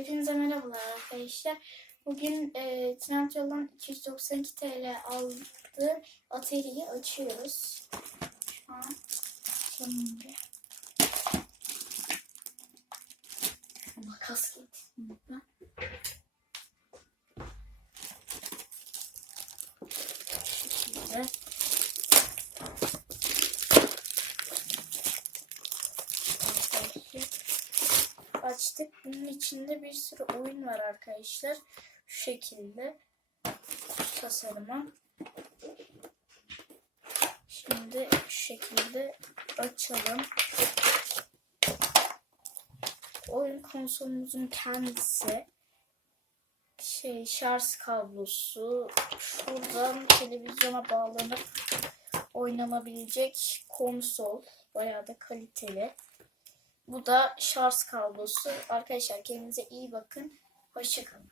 Hepinize merhabalar arkadaşlar. Bugün e, Trendyol'dan 292 TL aldığı atölyeyi açıyoruz. Şu an şimdi makas getirdim ben. Şu şekilde. Arkadaşlar açtık. Bunun içinde bir sürü oyun var arkadaşlar. Şu şekilde tasarıma. Şimdi şu şekilde açalım. Oyun konsolumuzun kendisi. Şey şarj kablosu. Şuradan televizyona bağlanıp oynanabilecek konsol. Bayağı da kaliteli. Bu da şarj kablosu. Arkadaşlar kendinize iyi bakın. Hoşçakalın.